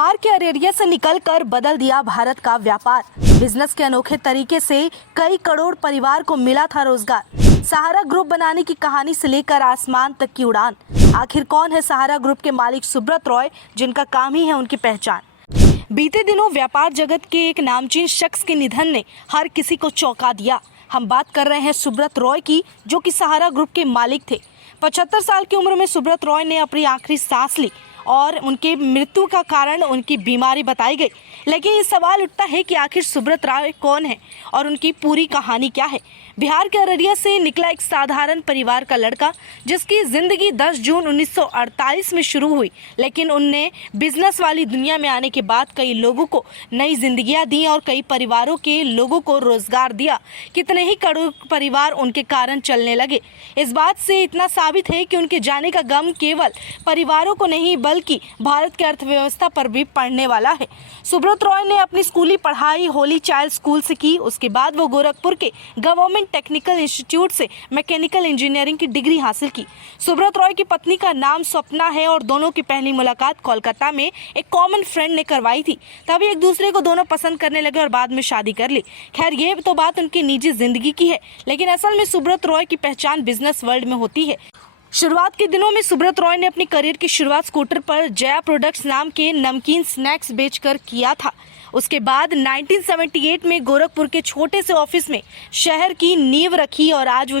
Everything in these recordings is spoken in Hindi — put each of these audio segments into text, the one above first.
बिहार के अररिया से निकलकर बदल दिया भारत का व्यापार। बिजनेस के अनोखे तरीके से कई करोड़ परिवार को मिला था रोजगार। सहारा ग्रुप बनाने की कहानी से लेकर आसमान तक की उड़ान। आखिर कौन है सहारा ग्रुप के मालिक सुब्रत रॉय, जिनका काम ही है उनकी पहचान। बीते दिनों व्यापार जगत के एक नामचीन शख्स के निधन ने हर किसी को चौंका दिया। हम बात कर रहे हैं सुब्रत रॉय की, जो कि सहारा ग्रुप के मालिक थे। 75 साल की उम्र में सुब्रत रॉय ने अपनी आखिरी सांस ली और उनकी मृत्यु का कारण उनकी बीमारी बताई गई। लेकिन ये सवाल उठता है कि आखिर सुब्रत रॉय कौन है और उनकी पूरी कहानी क्या है। बिहार के अररिया से निकला एक साधारण परिवार का लड़का, जिसकी जिंदगी 10 जून 1948 में शुरू हुई, लेकिन उनने बिजनेस वाली दुनिया में आने के बाद कई लोगों को नई जिंदगियां दी और कई परिवारों के लोगों को रोजगार दिया। कितने ही करोड़ परिवार उनके कारण चलने लगे। इस बात से इतना साबित है कि उनके जाने का गम केवल परिवारों को नहीं बल्कि भारत की अर्थव्यवस्था पर भी पड़ने वाला है। सुब्रत रॉय ने अपनी स्कूली पढ़ाई होली चाइल्ड स्कूल से की। उसके बाद वो गोरखपुर के गवर्नमेंट टेक्निकल इंस्टीट्यूट से मैकेनिकल इंजीनियरिंग की डिग्री हासिल की। सुब्रत रॉय की पत्नी का नाम स्वप्ना है और दोनों की पहली मुलाकात कोलकाता में एक कॉमन फ्रेंड ने करवाई थी। तभी एक दूसरे को दोनों पसंद करने लगे और बाद में शादी कर ली। खैर, ये तो बात उनकी निजी जिंदगी की है, लेकिन असल में सुब्रत रॉय की पहचान बिजनेस वर्ल्ड में होती है। शुरुआत के दिनों में सुब्रत रॉय ने अपनी करियर की शुरुआत स्कूटर पर जया प्रोडक्ट्स नाम के नमकीन स्नैक्स बेचकर किया था। उसके बाद 1978 में गोरखपुर के छोटे से ऑफिस में शहर की नींव रखी और आज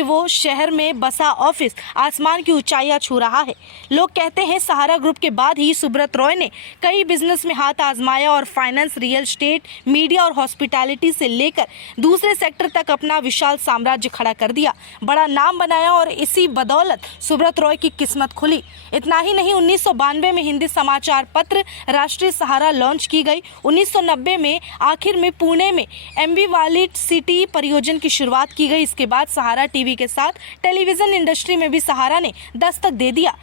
वो शहर में बसा ऑफिस आसमान की ऊंचाइयां छू रहा है। लोग कहते हैं सहारा ग्रुप के बाद ही सुब्रत रॉय ने कई बिजनेस में हाथ आजमाया और फाइनेंस, रियल एस्टेट, मीडिया और हॉस्पिटैलिटी से लेकर दूसरे सेक्टर तक अपना विशाल साम्राज्य खड़ा कर दिया, बड़ा नाम बनाया और इसी बदौलत सुब्रत रॉय की किस्मत खुली। इतना ही नहीं, 1992 में हिंदी समाचार पत्र राष्ट्रीय सहारा लॉन्च की गई। 1990 में आखिर में पुणे में एम्बिवालिट सिटी परियोजना की शुरुआत की गई। इसके बाद सहारा टीवी के साथ टेलीविजन इंडस्ट्री में भी सहारा ने दस्तक दे दिया।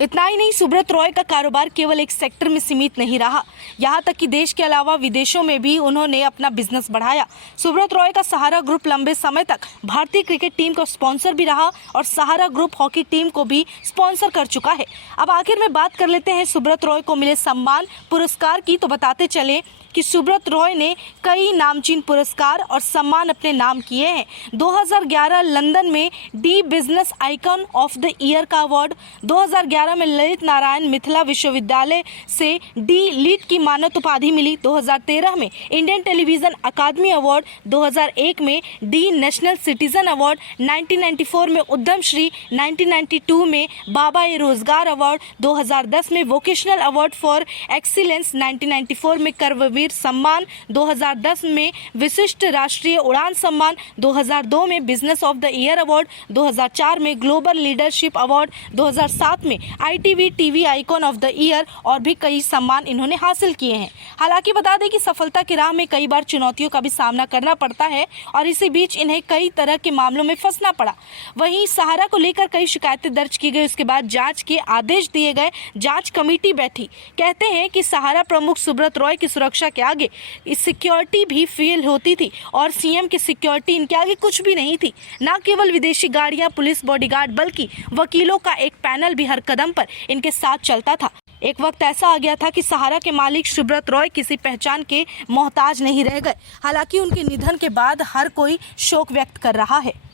इतना ही नहीं, सुब्रत रॉय का कारोबार केवल एक सेक्टर में सीमित नहीं रहा, यहाँ तक कि देश के अलावा विदेशों में भी उन्होंने अपना बिजनेस बढ़ाया। सुब्रत रॉय का सहारा ग्रुप लंबे समय तक भारतीय क्रिकेट टीम का स्पॉन्सर भी रहा और सहारा ग्रुप हॉकी टीम को भी स्पॉन्सर कर चुका है। अब आखिर में बात कर लेते हैं सुब्रत रॉय को मिले सम्मान पुरस्कार की। तो बताते चले कि सुब्रत रॉय ने कई नामचीन पुरस्कार और सम्मान अपने नाम किए हैं। 2011 लंदन में D business icon of the year का अवार्ड, 2011 में ललित नारायण मिथिला विश्वविद्यालय से डी लीट की मानद उपाधि मिली, 2013 में इंडियन टेलीविजन अकादमी अवार्ड, 2001 में डी नेशनल सिटीजन अवार्ड, 1994 में उद्यम श्री, 1992 में बाबा ए रोजगार अवार्ड, 2010 में वोकेशनल अवार्ड फॉर एक्सीलेंस, 1994 में कर्मवीर सम्मान, 2010 में विशिष्ट राष्ट्रीय उड़ान सम्मान, 2002 में business of the year award, 2004 में ग्लोबल लीडरशिप अवार्ड, 2007 में ITV TV icon of the year और भी कई सम्मान इन्होंने हासिल किए हैं। हालांकि बता दें कि सफलता की राह में कई बार चुनौतियों का भी सामना करना पड़ता है और इसी बीच इन्हें कई तरह के मामलों में फंसना पड़ा। वहीं सहारा को लेकर कई शिकायतें दर्ज की गई। उसके बाद जांच के आदेश दिए गए, जांच कमेटी बैठी। कहते हैं कि सहारा प्रमुख सुब्रत रॉय की सुरक्षा के आगे सिक्योरिटी भी फेल होती थी और सीएम की सिक्योरिटी इनके आगे कुछ भी नहीं थी। न केवल विदेशी गाड़ियां, पुलिस, बॉडीगार्ड, बल्कि वकीलों का एक पैनल भी हर कदम पर इनके साथ चलता था। एक वक्त ऐसा आ गया था कि सहारा के मालिक सुब्रत रॉय किसी पहचान के मोहताज नहीं रह गए। हालांकि उनके निधन के बाद हर कोई शोक व्यक्त कर रहा है।